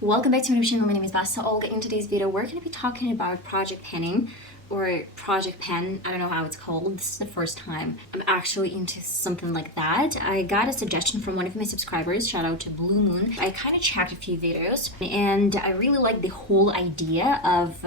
Welcome back to my channel. My name is VassaOlga. In today's video, we're going to be talking about project penning or project pen. I don't know how it's called. This is the first time I'm actually into something like that. I got a suggestion from one of my subscribers. Shout out to Blue Moon. I kind of checked a few videos and I really like the whole idea of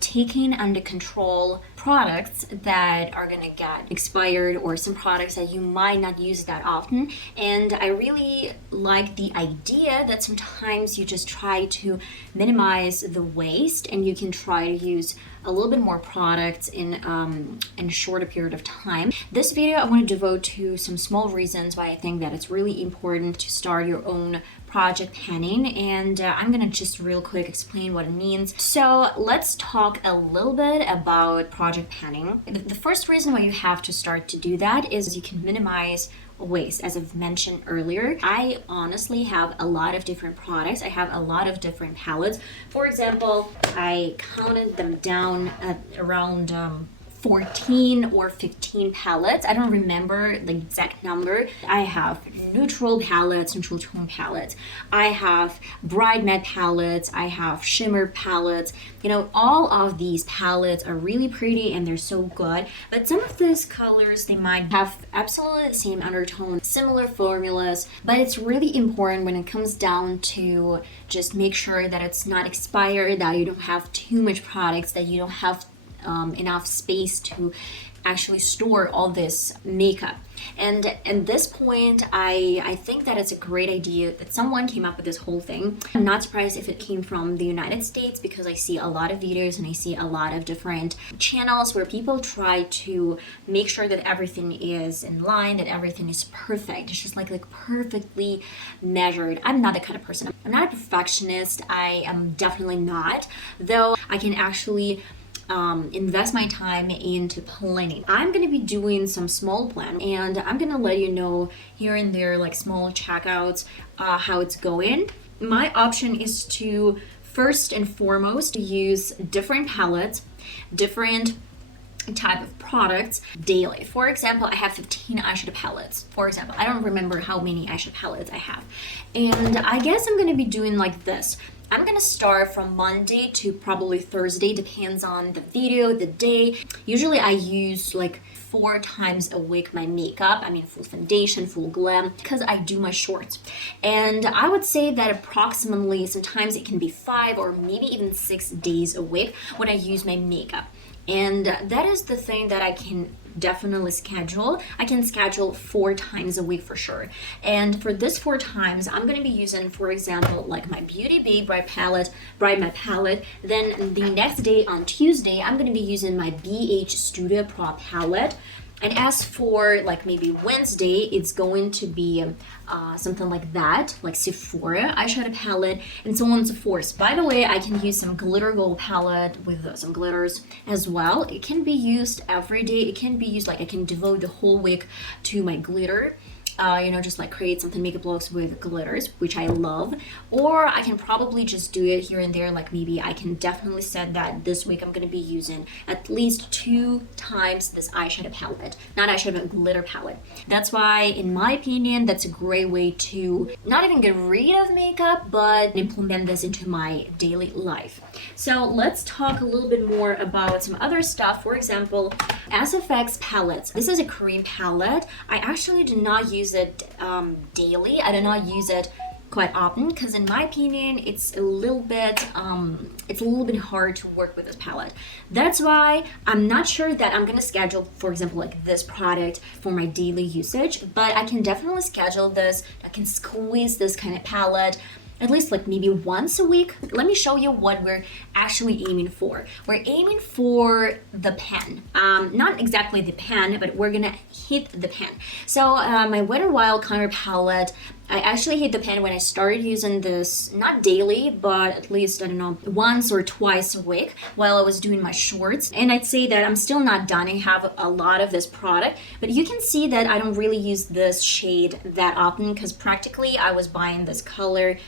taking under control products that are gonna get expired or some products that you might not use that often. And I really like the idea that sometimes you just try to minimize the waste and you can try to use a little bit more products in a shorter period of time. This video I want to devote to some small reasons why I think that it's really important to start your own project penning, and I'm gonna just real quick explain what it means. So let's talk a little bit about project penning. The first reason why you have to start to do that is you can minimize waste. As I've mentioned earlier, I honestly have a lot of different products. I have a lot of different palettes. For example, I counted them down at around 14 or 15 palettes. I don't remember the exact number. I have neutral palettes, neutral tone palettes. I have bright matte palettes. I have shimmer palettes. You know, all of these palettes are really pretty and they're so good. But some of these colors, they might have absolutely the same undertone, similar formulas. But it's really important when it comes down to just make sure that it's not expired, that you don't have too much products, that you don't have enough space to actually store all this makeup. And at this point, I think that it's a great idea that someone came up with this whole thing. I'm not surprised if it came from the United States because I see a lot of videos and I see a lot of different channels where people try to make sure that everything is in line, that everything is perfect. It's just like perfectly measured. I'm not that kind of person. I'm not a perfectionist. I am definitely not, though I can actually invest my time into planning. I'm gonna be doing some small plan and I'm gonna let you know here and there, like small checkouts, how it's going. My option is to first and foremost use different palettes, different type of products daily. For example, I have 15 eyeshadow palettes. For example, I don't remember how many eyeshadow palettes I have. And I guess I'm gonna be doing like this. I'm gonna start from Monday to probably Thursday, depends on the video, the day. Usually I use like 4 times a week my makeup. I mean full foundation, full glam, because I do my shorts. And I would say that approximately, sometimes it can be 5 or maybe even 6 days a week when I use my makeup. And that is the thing that I can definitely schedule. I can schedule 4 times a week for sure. And for this 4 times, I'm gonna be using, for example, like my Beauty Bay Bright Matte palette. Then the next day on Tuesday, I'm gonna be using my BH Studio Pro palette. And as for like maybe Wednesday, it's going to be something like that, like Sephora eyeshadow palette, and so on and so forth. By the way, I can use some glitter gold palette with some glitters as well. It can be used every day. It can be used like I can devote the whole week to my glitter. Just like create something makeup looks with glitters, which I love. Or I can probably just do it here and there. Like maybe I can definitely set that this week I'm gonna be using at least 2 times this eyeshadow palette, not eyeshadow, but glitter palette. That's why, in my opinion, that's a great way to not even get rid of makeup, but implement this into my daily life. So let's talk a little bit more about some other stuff. For example, SFX palettes. This is a cream palette. I actually do not use it daily. I do not use it quite often because in my opinion it's a little bit hard to work with this palette. That's why I'm not sure that I'm gonna schedule, for example, like this product for my daily usage, but I can definitely schedule this. I can squeeze this kind of palette at least like maybe once a week. Let me show you what we're actually aiming for. We're aiming for the pen. Not exactly the pen, but we're gonna hit the pen. So my Wet n Wild Contour palette, I actually hit the pen when I started using this, not daily, but at least, I don't know, once or twice a week while I was doing my shorts. And I'd say that I'm still not done. I have a lot of this product, but you can see that I don't really use this shade that often because practically I was buying this color,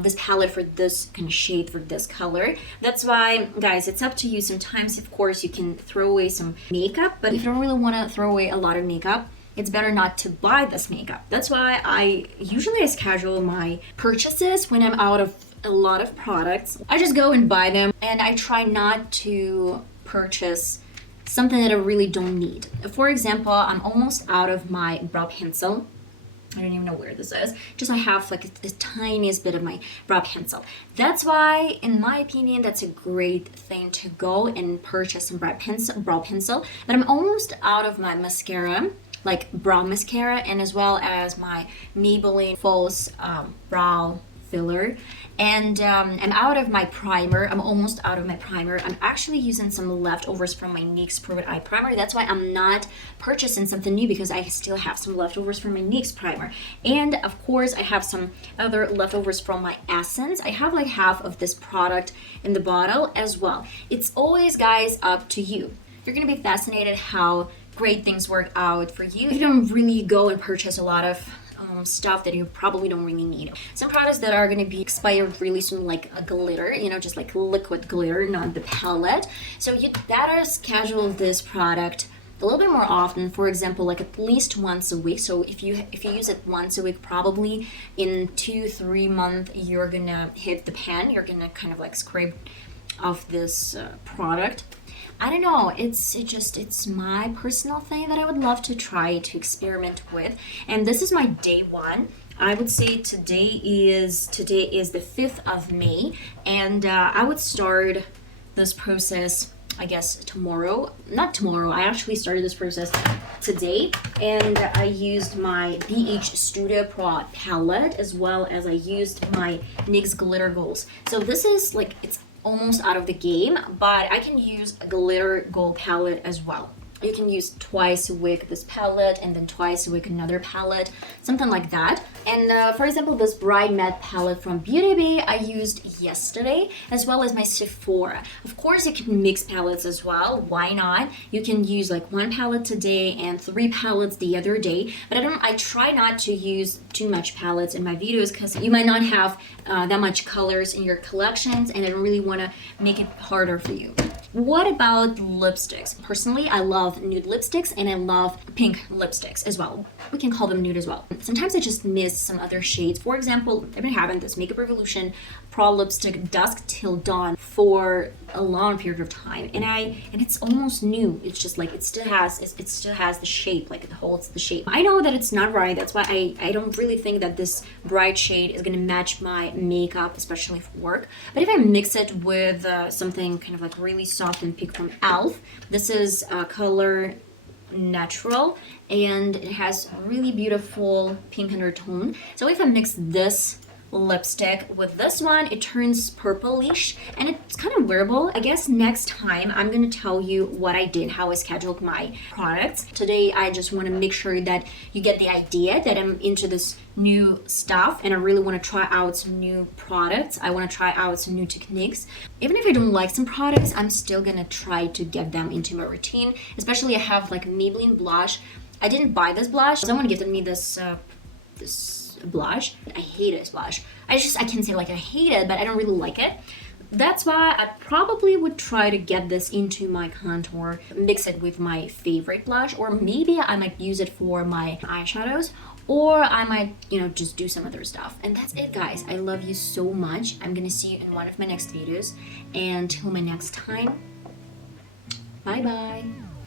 this palette for this kind of shade for this color. That's why, guys, it's up to you. Sometimes, of course, you can throw away some makeup, but if you don't really want to throw away a lot of makeup, it's better not to buy this makeup. That's why I usually schedule my purchases when I'm out of a lot of products. I just go and buy them, and I try not to purchase something that I really don't need. For example, I'm almost out of my brow pencil. I don't even know where this is. Just I have like the tiniest bit of my brow pencil. That's why, in my opinion, that's a great thing to go and purchase some brow pencil. But I'm almost out of my mascara, like brow mascara, and as well as my Maybelline false brow filler. And I'm out of my primer. I'm almost out of my primer. I'm actually using some leftovers from my NYX Prove It Eye Primer. That's why I'm not purchasing something new, because I still have some leftovers from my NYX primer. And of course, I have some other leftovers from my Essence. I have like half of this product in the bottle as well. It's always, guys, up to you. You're gonna be fascinated how great things work out for you. You don't really go and purchase a lot of stuff that you probably don't really need. Some products that are going to be expired really soon, like a glitter, you know, just like liquid glitter, not the palette. So you better schedule this product a little bit more often. For example, like at least once a week. So if you use it once a week, probably in 2-3 months you're gonna hit the pan. You're gonna kind of like scrape off this product. I don't know, it's my personal thing that I would love to try to experiment with. And this is my day one. I would say today is the 5th of May, and I would start this process, I guess, tomorrow. Not tomorrow, I actually started this process today, and I used my BH Studio Pro palette, as well as I used my NYX Glitter Goals. So this is like, it's almost out of the game, but I can use a glitter gold palette as well. You can use twice a week this palette, and then twice a week another palette, something like that. And for example, this Bright Matte palette from Beauty Bay I used yesterday, as well as my Sephora. Of course, you can mix palettes as well. Why not? You can use like 1 palette today and 3 palettes the other day. But I try not to use too much palettes in my videos, because you might not have that much colors in your collections, and I don't really want to make it harder for you. What about lipsticks? Personally, I love nude lipsticks, and I love pink lipsticks as well. We can call them nude as well. Sometimes I just miss some other shades. For example, I've been having this Makeup Revolution Pro Lipstick Dusk Till Dawn for a long period of time, and it's almost new. It's just like it still has the shape, like it holds the shape. I know that it's not right. That's why I don't really think that this bright shade is gonna match my makeup, especially for work. But if I mix it with something kind of like really soft and pink from e.l.f., this is color Natural, and it has really beautiful pink undertone. So if I mix this lipstick with this one, it turns purplish, and it's kind of wearable. I guess next time I'm gonna tell you what I did, how I scheduled my products. Today I just want to make sure that you get the idea that I'm into this new stuff, and I really want to try out some new products. I want to try out some new techniques. Even if I don't like some products, I'm still gonna try to get them into my routine. Especially I have like Maybelline blush. I didn't buy this blush. Someone gifted me this blush. I hate this blush. I can't say like I hate it, but I don't really like it. That's why I probably would try to get this into my contour, mix it with my favorite blush, or maybe I might use it for my eyeshadows, or I might, just do some other stuff. And that's it, guys. I love you so much. I'm gonna see you in one of my next videos, and till my next time, bye bye.